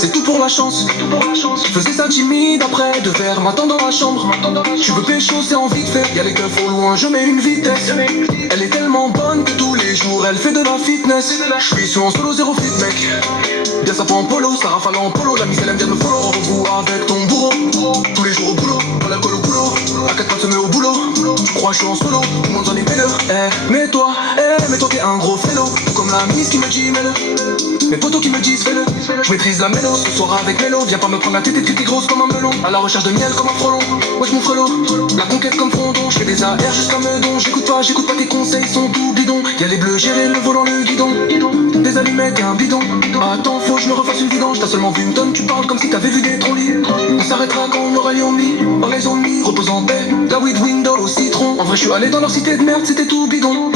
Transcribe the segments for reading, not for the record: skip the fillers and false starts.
C'est tout pour la chance. Faisais ça timide après 2 verres, m'attends dans la chambre. Tu veux pécho, c'est en vite fait. Y'a les keufs au loin, je mets une vitesse. Elle est tellement bonne que tous les jours elle fait de la fitness. Je suis sur en solo, zéro fit mec. Bien ça prend en polo, ça rafale en polo. La mise elle aime bien me follow. Rendez-vous avec ton bourreau. Tous les jours au boulot, on l'alcool au boulot. À 4 pattes se met au boulot. Tu crois que je suis en solo, tout le monde en est mêleur. Mets-toi t'es un gros félo. Comme la miss qui me dit mets-le. Mes potos qui me disent fais-le. Je maîtrise la mélo, ce soir avec mélo. Viens pas me prendre la tête, t'es grosse comme un melon. À la recherche de miel comme un frelon. Wesh mon frelot, la conquête comme Frodon. Je fais des AR jusqu'à Meudon. J'écoute pas tes conseils, sont tout bidons. Y'a les bleus, gérer le volant, le guidon. Des allumettes et un bidon. Attends, faut que je me refasse une vidange. T'as seulement vu une tonne, tu parles comme si t'avais vu des trolleys. On s'arrêtera quand on aura les mis. Par les ennemis, repose en paix. La weed window au citron. En vrai, je suis allé dans leur cité de merde, c'était tout bidon.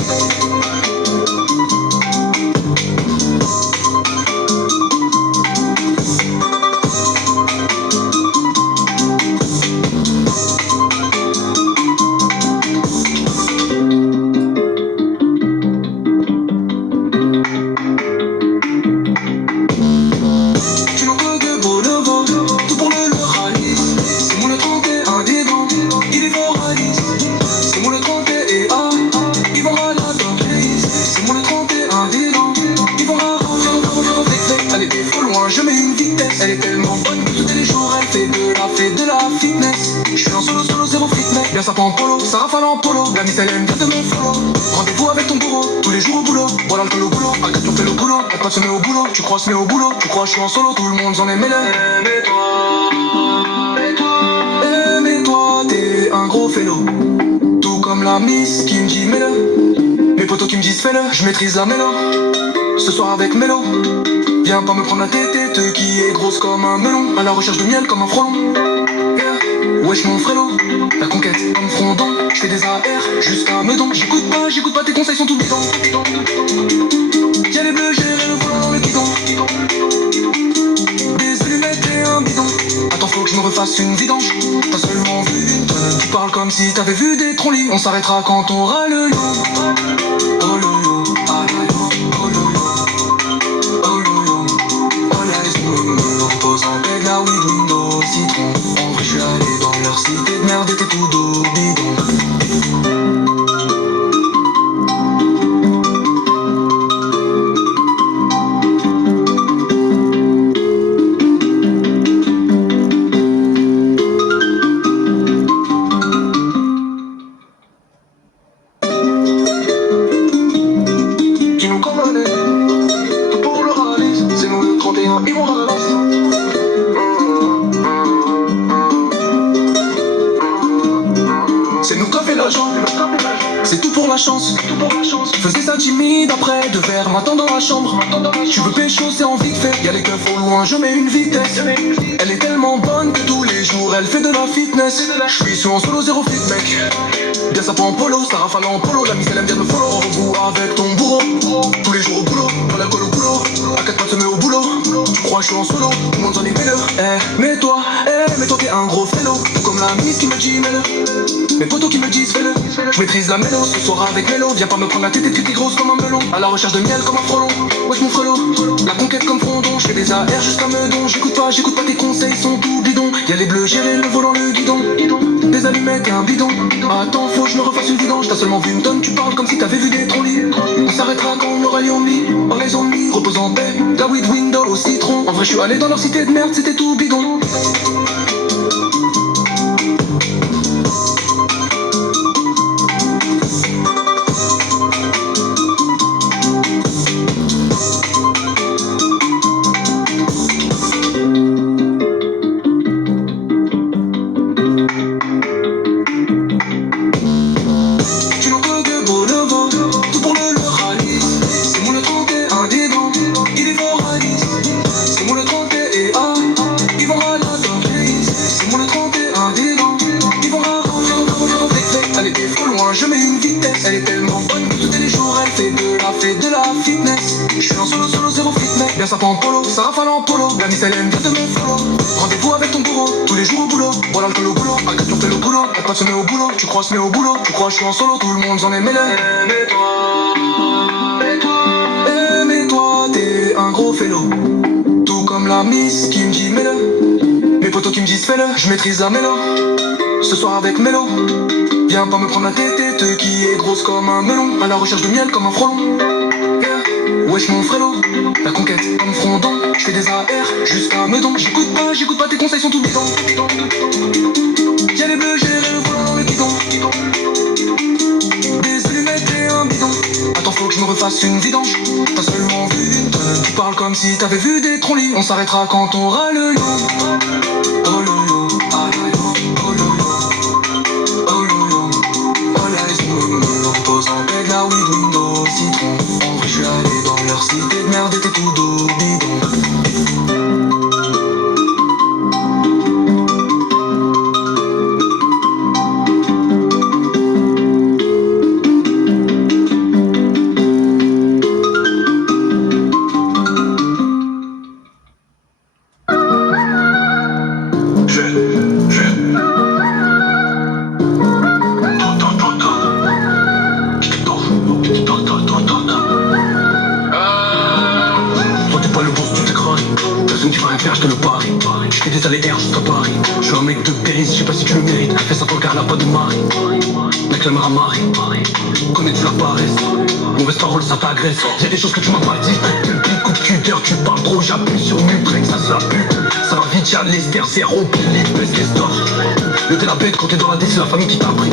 Elle est tellement bonne que tous les jours elle fait de la fitness. Je suis en solo, zéro fit mec. Bien ça prend en polo, ça rafale en polo. La miss elle aime bien de mon follow. Rendez-vous avec ton bourreau, tous les jours au boulot. Voilà l'alcool au boulot, à 4 on fait le boulot. Pas de se met au boulot, tu crois se met au boulot. Tu crois je suis en solo, tout le monde en est mêlé. Mets-toi, t'es un gros félo. Tout comme la miss qui me dit mets-le. Mes potos qui me disent fais-le, je maîtrise la mélo. Ce soir avec mélo. Viens pas me prendre la tête qui est grosse comme un melon. À la recherche de miel comme un frelon. Wesh mon frérot, la conquête comme Frodon. J'fais des AR jusqu'à Meudon. J'écoute pas, tes conseils sont tout bidons. Y'a les bleus, gérer le volant dans le guidon. Des allumettes et un bidon. Attends, faut que je me refasse une vidange. T'as seulement vu une tonne. Tu parles comme si t'avais vu des trolleys. On s'arrêtera quand on aura le loup. Oh le loup, ah la loup. Repose en paix, la weed window citron. En vrai je suis allé dans leur cité de merde et t'es tout dos bidon. Tu nous connais, tout pour le rallye. C'est nous le 31, ils vont râler. C'est nous qui fait l'argent, c'est tout pour la chance. Faisais ça timide après 2 verres, m'attends dans la chambre. Tu veux pécho, c'est en vite fait. Y'a les keufs au loin, je mets une vitesse. Elle est tellement bonne que tous les jours elle fait de la fitness. Je suis sur en solo, zéro fit mec. Bien ça prend en polo, ça rafale en polo. La mise elle aime bien me follow. Rendez-vous avec ton bourreau. Tous les jours au boulot, on l'alcool au boulot. À 4 pattes se met au boulot. Tu crois que je suis en solo, tout le monde en est mêleur. Mets-toi, t'es un gros félo. Comme la miss qui me dit mets-le. Mes potos qui me disent fais-le. Je maîtrise la mélo, ce soir avec mélo. Viens pas me prendre la tête, t'es grosse comme un melon. À la recherche de miel comme un frelon. Wesh mon frelot, la conquête comme Frodon. J'fais des AR jusqu'à Meudon. J'écoute pas, tes conseils sont tout bidons. Y'a les bleus, gérer le volant, le guidon. Des allumettes et un bidon. Attends, faut que je me refasse une vidange. T'as seulement vu une tonne, tu parles comme si t'avais vu des trolleys. On s'arrêtera quand on aura les mis. Par les ennemis, repose en paix. La weed window au citron. En vrai, je suis allé dans leur cité de merde, c'était tout bidon. Je mets une vitesse, elle est tellement bonne que tous les jours elle fait de la fitness. Je suis en solo, zéro fit mec. Bien ça prend en polo, ça rafale en polo. La miss elle aime bien de mon follow. Rendez-vous avec ton bourreau, tous les jours au boulot. Voilà l'alcool au boulot, à 4 on fait le boulot. Y'a pas de se met au boulot, tu crois se met au boulot. Tu crois je suis en solo, tout le monde en est mêlé. Mets-toi, t'es un gros félo. Tout comme la miss Miss qui me dit mets-le. Mes potos qui me disent fais-le. Je maîtrise la mélo. Ce soir avec Mélo. Viens pas me prendre la tête qui est grosse comme un melon. À la recherche de miel comme un frelon. Wesh mon frérot, la conquête comme Frondon. J'fais des AR jusqu'à Meudon. J'écoute pas, tes conseils sont tout bidons. Y'a les bleus, j'ai le volant dans le bidon. Des allumettes et un bidon. Attends, faut que je me refasse une vidange. T'as seulement vu une tonne. Tu parles comme si t'avais vu des troncs-lits. On s'arrêtera quand on aura le yo. Oh le yo, ah le yo, oh le yo, oh le yo. Oh laisse-nous me repose en paix de la weed window citron. En vrai, j'suis allé dans leur cité de merde et t'es tout dos bidon. Des allers-air jusqu'à Paris. Je suis un mec de Péris, je sais pas si tu le mérites. Fais ça ton gars, n'a pas de mari. Mec, la mère à Marie. Connais-tu la paresse? Mauvaise parole, ça t'agresse. J'ai des choses que tu m'as pas dit. Une coup de cutter, tu parles trop, j'appuie sur Mutrek, ça se la pute. Ça va vite, y'a l'ester, zéro, pile, baisse les stores. Le t'es la bête quand t'es dans la tête, c'est la famille qui t'a pris.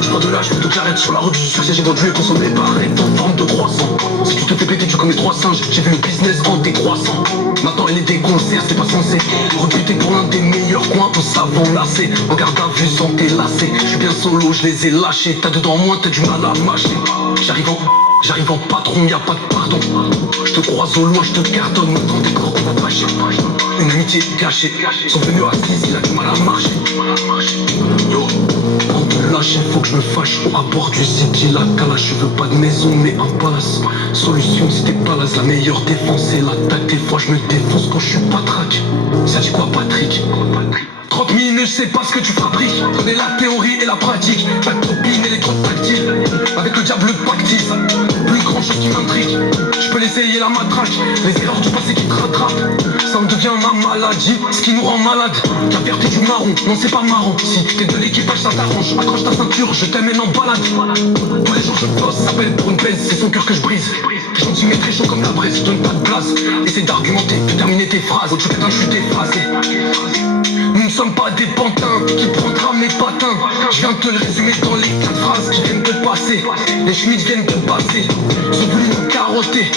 Je de là, je veux te j'arrête sur la route, je suis succès, j'ai vendu et consommé par en forme de croissant. Si tu te fais péter, tu connais 3 singes. J'ai vu le business en décroissant. Maintenant elle est des concerts, c'est pas censé. Reputé pour l'un des meilleurs coins, au savon lacé. En garde à vue sans tes lacets. Je suis bien solo, je les ai lâchés. T'as dedans moins, t'as du mal à mâcher. J'arrive en patron, y'a pas de pardon. Je te croise au loin, je te cartonne. Dans des corps qu'on va fâcher. Une amitié gâchée. Sont venus assises, il a du mal à marcher. Yo, en te lâcher, faut que je me fâche. Pour avoir du city, la calache. Je veux pas de maison, mais un palace. Solution, si t'es pas là, la meilleure défense, c'est l'attaque. Des fois, je me défonce quand je suis pas traque. Ça dit quoi, Patrick? 30 minutes, je sais pas ce que tu fabriques. Connais la théorie et la pratique. Ta copine, elle est trop tactile. Avec le diable pactise. Plus grand chose qui m'intrigue. Je peux l'essayer la matraque. Les erreurs du passé qui te rattrapent. Ça me devient ma maladie. Ce qui nous rend malade. La vérité du marron, non c'est pas marrant. Si t'es de l'équipage, ça t'arrange. Accroche ta ceinture, je t'amène en balade. Tous les jours je bosse, ça s'appelle pour une peine. C'est son cœur que je brise. Gentil mais très chaud comme la braise. Je donne pas de place. Essaie d'argumenter, de terminer tes phrases. Autre putain, je suis déphasé. Nous ne sommes pas des pantins qui prendra mes patins. Je viens te le résumer dans les 4 phrases qui viennent de passer. Les chemises viennent de passer. Sont venus nous carotter.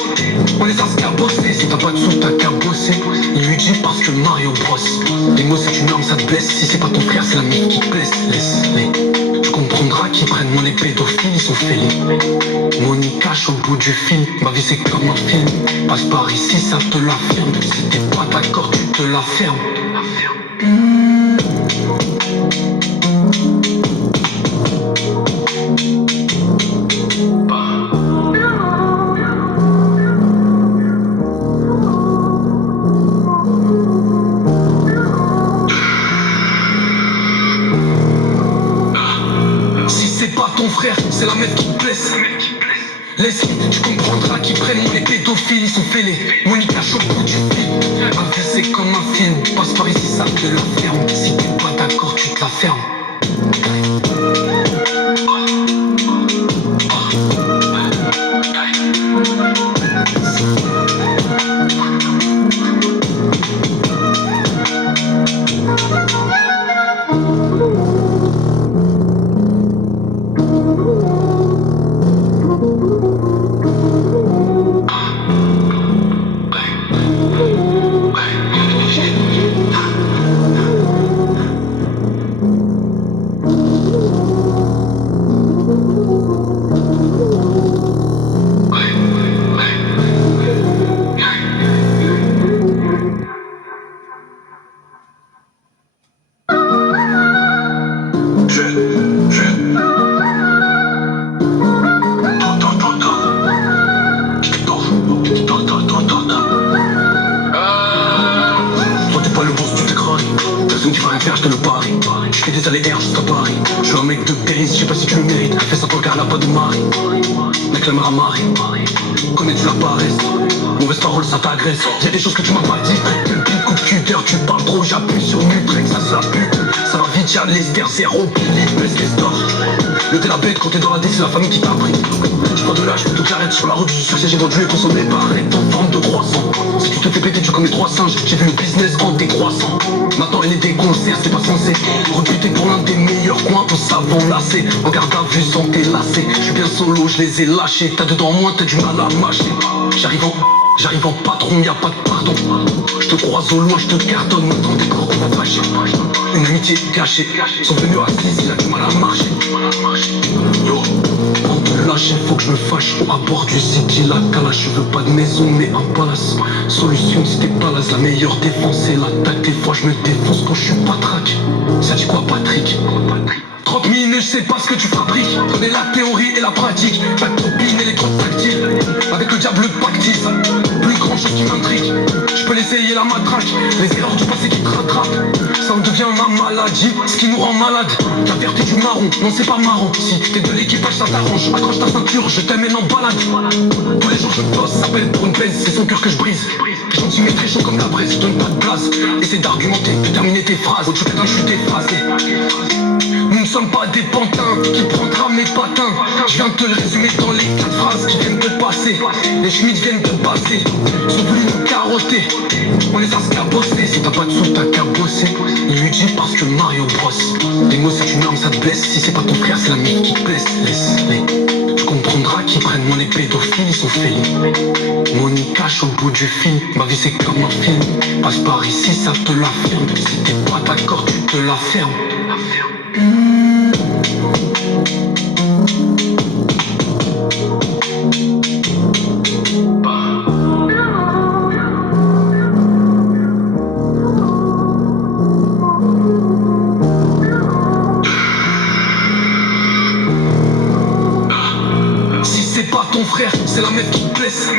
On les a scabossés. Si t'as pas de sous, t'as qu'à bosser. Il lui dit parce que Mario brosse. Les mots c'est une arme, ça te blesse. Si c'est pas ton frère, c'est la meuf qui te blesse. Laisse-les. Tu comprendras qu'ils prennent mon épée pédophiles, ils sont fêlés. Money cache au bout du fil. Ma vie c'est comme un film. Passe par ici, ça te l'affirme. Si t'es pas d'accord, tu te la fermes. Si c'est pas ton frère, c'est la meuf qui te blesse. Laisse-les, tu comprendras qu'ils prennent les pédophiles, ils sont fêlés. Monica chaud au bout du fil. Ma vie c'est comme un film. Passe par ici, ça te la ferme. Si t'es pas d'accord, tu te la fermes. fais des allers-airs jusqu'à Paris. Je suis un mec de Paris, je sais pas si tu le mérites. Fais ça ton gars, là pas de mari. Mec la mère à Marie, connais tu la paresse. Mauvaise parole ça t'agresse. J'ai des choses que tu m'as pas dit. Une coupe cutter, tu parles trop, j'appuie sur Mutrek, ça se la pute. Ça va vite, y'a l'ester, zéro pili, baisse les stores. Le t'es la bête quand t'es dans la D, c'est la famille qui t'a pris. Je prends de l'âge, je fais toute l'arrête sur la route, je suis sûr que j'ai vendu et consommé par en forme de croissant. Si tu te fais péter, tu connais 3 singes. J'ai vu le business en décroissant. Maintenant elle est des concerts, c'est pas censé. Recruté pour l'un des meilleurs coins, ton savon lacé. En garde à vue sans tes lacets. Je suis bien solo, je les ai lâchés. T'as dedans moins, t'as du mal à mâcher. J'arrive en patron, y'a pas de pardon. Je te croise au loin, je te cartonne. Maintenant des corps on va fâcher. Une amitié cachée. Sont venus à 6, il a du mal à marcher. Yo, on peut lâcher, faut que je me fâche. À bord du city, la calache. Je veux pas de maison, mais un palace. Solution, si t'es palace, la meilleure défense c'est l'attaque. Des fois je me défonce quand je suis pas track. Ça dit quoi Patrick? 30 minutes, je sais pas ce que tu fabriques. Connais la théorie et la pratique. Ta copine, elle est trop tactile. Avec le diable pactise. Plus grand chose qui m'intrigue. Je peux l'essayer la matraque. Les erreurs du passé qui te rattrapent. Ça en devient ma maladie. Ce qui nous rend malade. La vérité du marron, non c'est pas marrant. Si t'es de l'équipage, ça t'arrange. Accroche ta ceinture, je t'aime et non balade. Tous les jours je bosse, ça peine pour une peine. C'est son cœur que je brise. Gentil mais très chaud comme la braise. Je donne pas de place. Essaie d'argumenter, de terminer tes phrases. Au-dessus putain, je suis déphasé. Nous ne sommes pas des pantins qui prendra mes patins. Je viens de te le résumer dans les 4 phrases qui viennent de passer. Les Schmitt viennent de passer. Ils sont venus nous carotter. On les a scabossés. Si t'as pas de sous, t'as qu'à bosser. Il lui dit parce que Mario brosse. Les mots c'est une arme, ça te blesse. Si c'est pas ton frère, c'est la meuf qui te blesse. Laisse-les. Tu comprendras qu'ils prennent mon épée pédophiles, ils sont félins. Mon y cache au bout du fil. Ma vie c'est comme un film. Passe par ici, ça te l'affirme. Si t'es pas d'accord, tu te la fermes. Si c'est pas ton frère, c'est la meuf qui te blesse.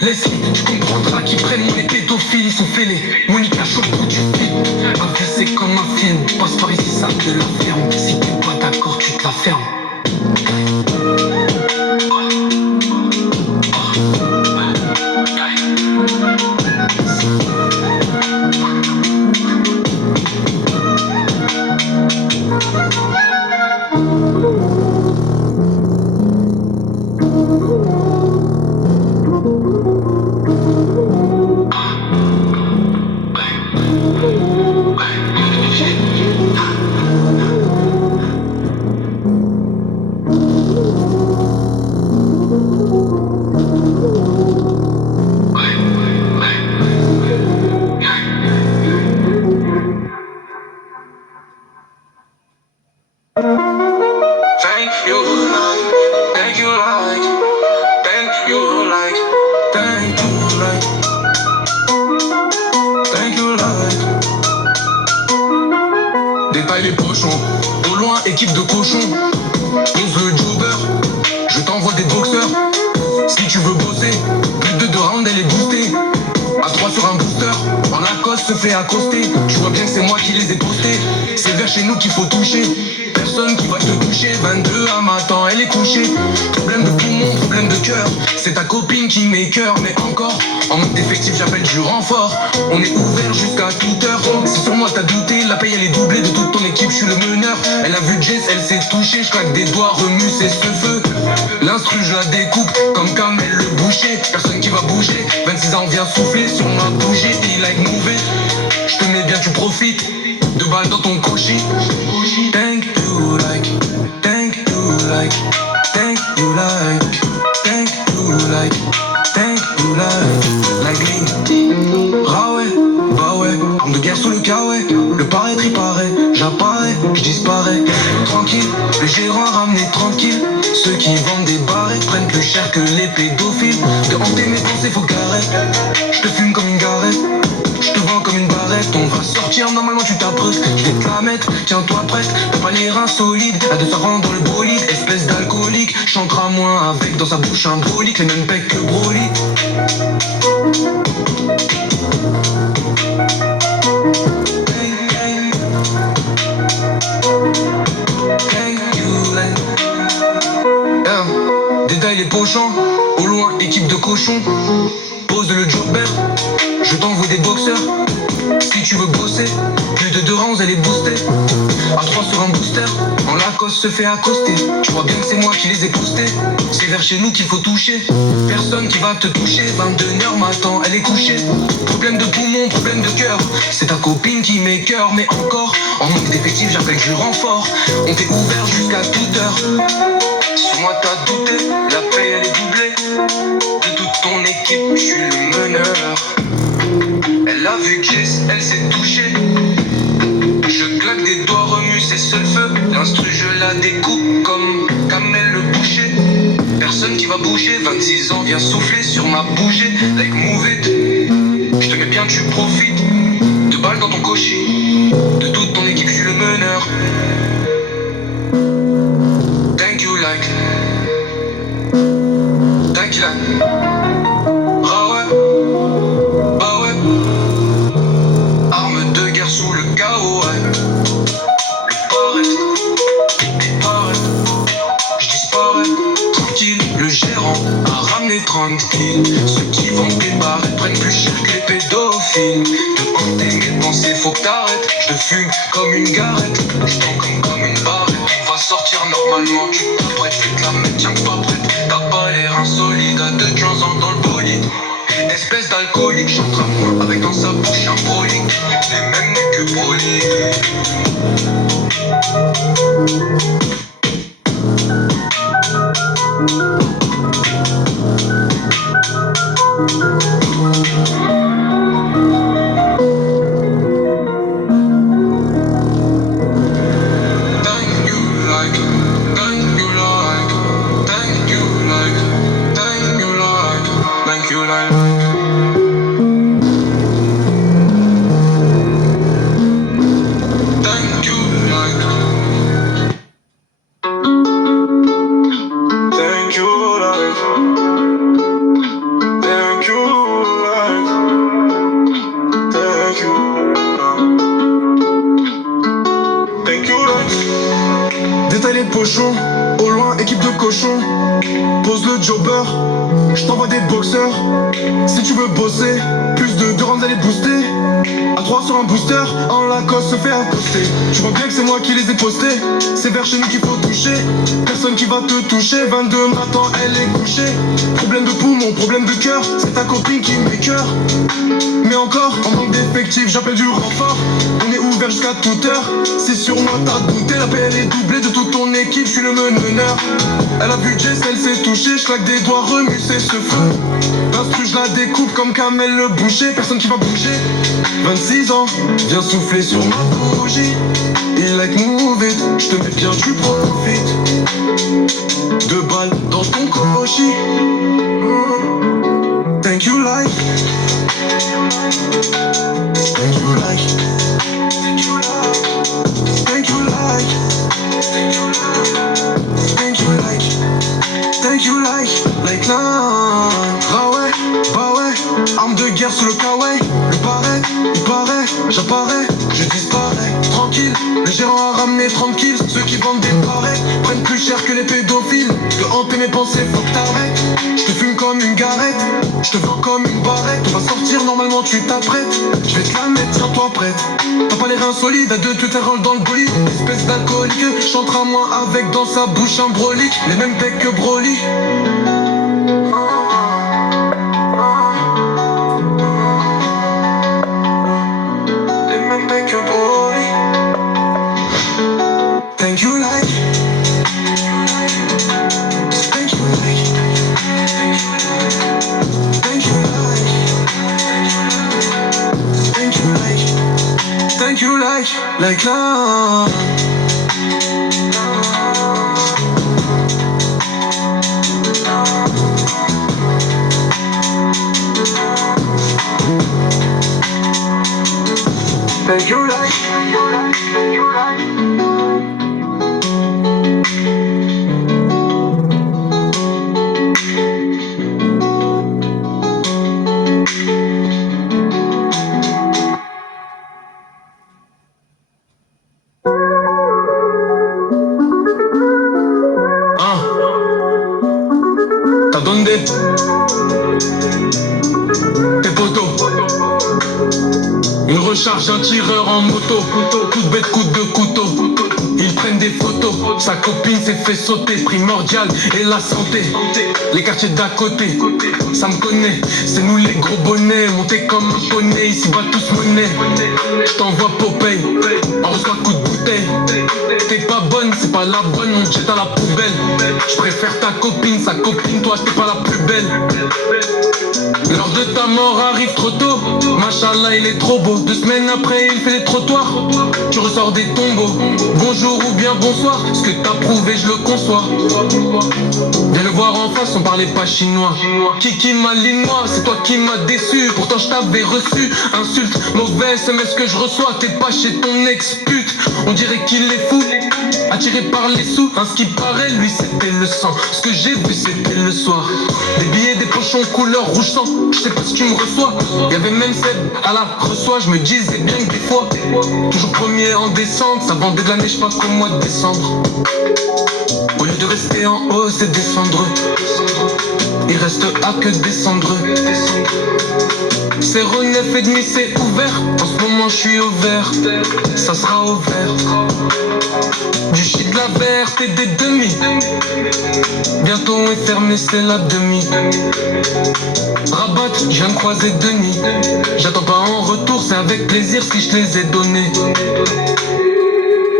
Laisse-les, tu comprendras qu'ils prennent mon épée pédophiles, ils sont fêlés. Mon y cache au bout du fil. Ma vie c'est comme un film. Passe par ici, ça te la ferme. Si t'es pas d'accord, tu te la fermes. Détaille les pochons, au loin équipe de cochons. Pose le jobber, je t'envoie des boxeurs. Si tu veux bosser, but de 2 rounds elle est boostée. À 3 sur un booster, en Lacoste se fait accoster. Tu vois bien que c'est moi qui les ai postés. C'est vers chez nous qu'il faut toucher. Personne qui va te toucher. 22 à matin, elle est couchée. Problème de poumon, problème de cœur. C'est ta copine qui m'écœure. Mais encore, en mode effectif j'appelle du renfort. On est ouvert jusqu'à toute heure. Si sur moi t'as douté, la paye elle est doublée de toute ton équipe, je suis le meneur. Elle a vu Jess, elle s'est touchée. Je claque des doigts, remue c'est ce feu. L'instru je la découpe comme Kamel le boucher. Personne qui va bouger. 26 ans vient souffler sur ma bougie. Il like move it. Je te mets bien, tu profites. 2 balles dans ton cochis. Thank you like, thank you like, thank you like, thank you like, thank you like green. Ah ouais, bah ouais, arme de guerre sous le caouet. Le paraître il paraît, j'apparais, je disparais. Tranquille, le gérant a ramené tranquille. Ceux qui vendent des barrettes prennent plus cher que les pédophiles. De hanter mes pensées faut qu'arrête. Je te fume comme une garette. Je te vends comme une barrette. On va sortir, normalement tu t'apprêtes. Je vais te la mettre, tiens-toi prête. T'as pas les reins solides, à 240 dans le bolide. Espèce d'alcoolique, chantera moins avec dans sa bouche un brolique. Les mêmes pecs que Broly. les pochons. Au loin, équipe de cochons. Pose le jobber, je t'envoie des boxeurs. Si tu veux bosser, plus de 2 rounds elle est boostée. À 3 sur un booster, en Lacoste se fait accoster. Tu vois bien que c'est moi qui les ai postés. C'est vers chez nous qu'il faut toucher. Personne qui va te toucher, 22h matin, elle est couchée. Problème de poumon, problème de cœur. C'est ta copine qui m'écœure, mais encore en manque d'effectifs, j'appelle du renfort. On t'est ouvert jusqu'à toute heure. Sur moi t'as douté, la paye elle est doublée. De toute ton équipe, je suis le meneur. Elle a vu que elle s'est touchée. Je claque des doigts, remue ses seuls feux. L'instru je la découpe comme Kamel le boucher. Personne qui va bouger, 26 ans, viens souffler sur ma bougie. Like move it, je te mets bien, tu profites. 2 balles dans ton cocher. De toute ton équipe, je suis le meneur. Thank you like. Thank you like. Ah ouais, bah ouais. Arme de guerre sous le chaos, ouais. Le paraître, je disparais. Tranquille, le gérant a ramené 30 kills. Ceux qui vendent des barrettes prennent plus cher que les pédophiles. De hanter mes pensées, faut que t'arrêtes. Je te fume comme une garette. Je comme une barrette. On va sortir normalement, tu t'apprêtes. Fais de la mec, tiens pas prête. T'as pas l'air insolide à 2 ans dans le bolide. Espèce d'alcoolique, chante à moi avec dans sa bouche un brolique. Les mêmes nez que Broly. Détaille les pochons, au loin équipe de cochons. Pose le jobber, je t'envoie des boxeurs. Si tu veux bosser, plus de 2 rounds elle est boostée. À 3 sur un booster, en Lacoste se fait accoster. Tu vois bien que c'est moi qui les ai postés. C'est vers chez nous qu'il faut toucher. Personne qui va te toucher, 22 matin elle est couchée. Problème de poumon, problème de cœur. C'est ta copine qui m'écœure. Mais encore, en manque d'effectifs, j'appelle du renfort. On est ouvert jusqu'à toute heure. C'est sur moi t'as douté, la paix elle est doublée. De toute ton équipe, je suis le meneur. Elle a vu Jess, elle s'est touchée. Je claque des doigts, remue c'est ce feu. L'instru je la découpe comme Kamel le boucher. Personne qui va bouger. 26 ans, viens souffler sur ma bougie. Il like move it, je te mets bien, tu profites. 2 balles dans ton cochi. Thank you like. Thank you like. Thank you like. Thank you like. Thank you like là. Bah ouais, arme de guerre sous le kawaii. Il paraît, j'apparais, je disparais. Tranquille, le gérant a ramené 30 kills. Ceux qui vendent des barrettes prennent plus cher que les pédophiles. De hanter mes pensées, faut que t'arrêtes. Je te fume comme une garette, je te vends comme une barrette. On va sortir, normalement tu t'apprêtes. Je vais te la mettre, tiens-toi prête. T'as pas les reins solides, à 2 tu t'arrolles dans le bolide. Espèce d'alcoolique, chantera moins avec dans sa bouche un brolique. Les mêmes pecs que Broly. Les mêmes pecs que Broly. Thank you like. Thank you like. Thank you like. Thank you like. Thank you like là. Thank you like. bandés. Tes potos. Une recharge, un tireur en moto. Coup de bête, coup de couteau. Ils prennent des photos. Sa copine s'est fait sauter. Primordial et la santé. Les quartiers d'à côté, ça me connaît. C'est nous les gros bonnets. Montés comme un poney. Ici va tous monnaie. J't'envoie Popeye. On reçoit coup de bouteille. T'es pas bonne, c'est pas la bonne. On te jette à la poubelle. J'préfère ta copine, sa copine. Toi j'étais pas la plus belle. L'heure de ta mort arrive trop tôt. Machallah il est trop beau. 2 semaines après il fait les trottoirs. Tu ressors des tombeaux. Bonjour ou bien bonsoir. Ce que t'as prouvé je le conçois. Viens le voir en face, on parlait pas chinois. Kiki malinois, c'est toi qui m'as déçu. Pourtant je t'avais reçu. Insulte, mauvais SMS que je reçois. T'es pas chez ton ex-pute. On dirait qu'il est fou. Attiré par les sous, ce qui paraît, lui c'était le sang. Ce que j'ai vu c'était le soir. Des billets, des pochons couleur rouge sang. Je sais pas si tu me reçois. Y'avait même Seb à la reçoit. Je me disais bien que des fois, toujours premier en descente. Ça vendait de la neige pas qu'au mois de décembre. Au lieu de rester en haut, c'est descendre. Il reste à que descendre. C'est 9,5, c'est ouvert. En ce moment je suis au vert. Ça sera au vert. Du shit de la verte et des demi. Bientôt on est fermé, c'est la demi. Rabat, je viens de croiser Denis. J'attends pas en retour, c'est avec plaisir si je les ai donnés.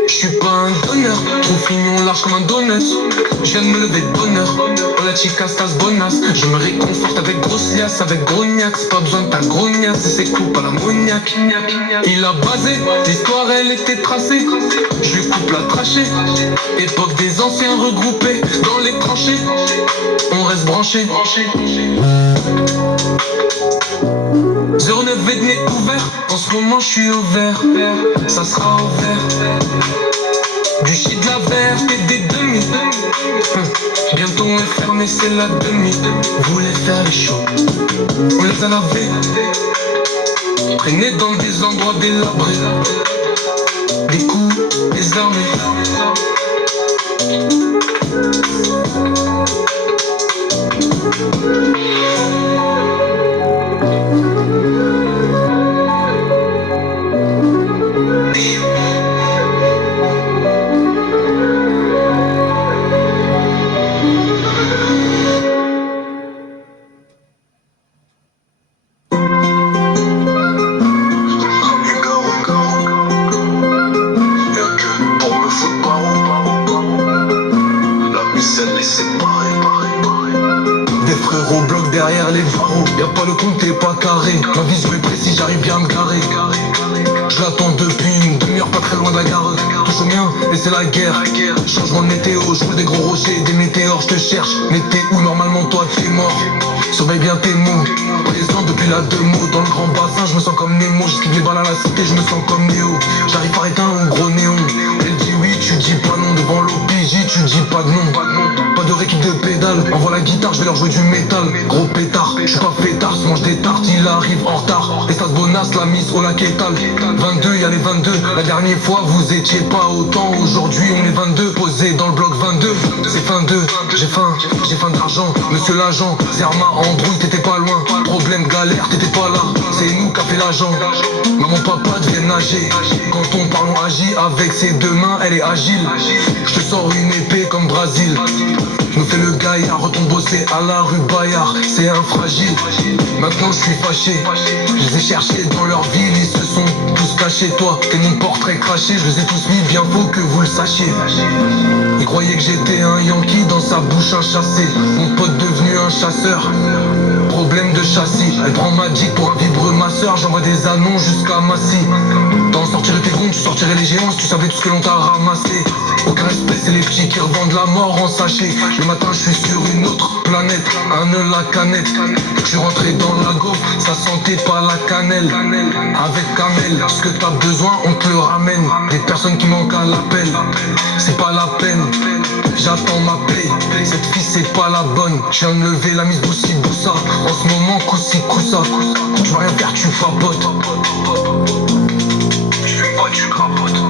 Je suis pas un donneur, trop fignon large comme un donut. Je viens de me lever de bonheur. Oh la chica stas bonas. Je me réconforte avec grosse liasse, avec grognac. C'est pas besoin de ta grognasse, c'est coupe à l'ammoniac. Il a basé, l'histoire elle était tracée. Je lui coupe la trachée. Époque des anciens regroupés dans les tranchées. On reste branché. 09 Vedné ouvert. En ce moment je suis au vert. Ça sera au vert. Du shit de la verte et des demi. Bientôt on est fermé, c'est la demi. Voulait faire les shows, on les a lavés. Traîner dans des endroits délabrés. Des coups, des armées. Y'a pas le compte, t'es pas carré. Ma vision est précise, j'arrive bien à me garer. Je l'attends depuis une demi-heure, pas très loin de la gare. Touche au mien, et c'est la guerre. Changement de météo, je roule des gros rochers, des météores, je te cherche. Mais t'es où normalement toi t'es mort? Surveille bien tes mots. Présent depuis la demo, dans le grand bassin, je me sens comme Nemo. J'esquive les balles à la cité, je me sens comme Néo. J'arrive par éteindre un gros néon. Elle dit oui, tu dis pas non. Devant l'OPJ, tu dis pas de nom. Pas de rééquipe de pédale. Envoie la guitare, je vais leur jouer du métal. Gros pétard, je suis pas pétard, se mange des tartes, il arrive en retard. Et ça se bonasse, la mise au lac étal. 22, y'a les 22. La dernière fois, vous étiez pas autant. Aujourd'hui, on est 22. Posé dans le bloc 22. C'est fin 2, j'ai faim d'argent. Monsieur l'agent, Zerma, embrouille, t'étais pas loin. Problème, galère, t'étais pas là. C'est nous qu'a fait l'agent. Maman, papa deviennent nager. Quand on parle, on agit avec ses deux mains, elle est agile. Je te sors une épée comme Brésil. Je me fais le gaillard, retourne bosser à la rue Bayard. C'est un fragile, maintenant je suis fâché. Je les ai cherchés dans leur ville, ils se sont tous cachés. Toi, t'es mon portrait craché, je les ai tous mis, bien faut que vous le sachiez. Ils croyaient que j'étais un Yankee, dans sa bouche un chassé. Mon pote devenu un chasseur, problème de châssis. Elle prend ma dick pour un vibre ma soeur, j'envoie des annonces jusqu'à Massy. T'en sortirais tes gonds, tu sortirais les géants si tu savais tout ce que l'on t'a ramassé. Aucun respect, c'est les petits qui revendent la mort en sachet. Le matin je suis sur une autre planète, un nœud la canette. Je suis rentré dans la gaufre, ça sentait pas la cannelle. Avec Kamel, ce que t'as besoin on te le ramène. Des personnes qui manquent à l'appel, c'est pas la peine. J'attends ma paix, cette fille c'est pas la bonne. Je viens de lever la mise Boussi Boussa. En ce moment Koussi Koussa. Tu vas rien faire, tu papotes. Tu fumes pas, tu crapotes.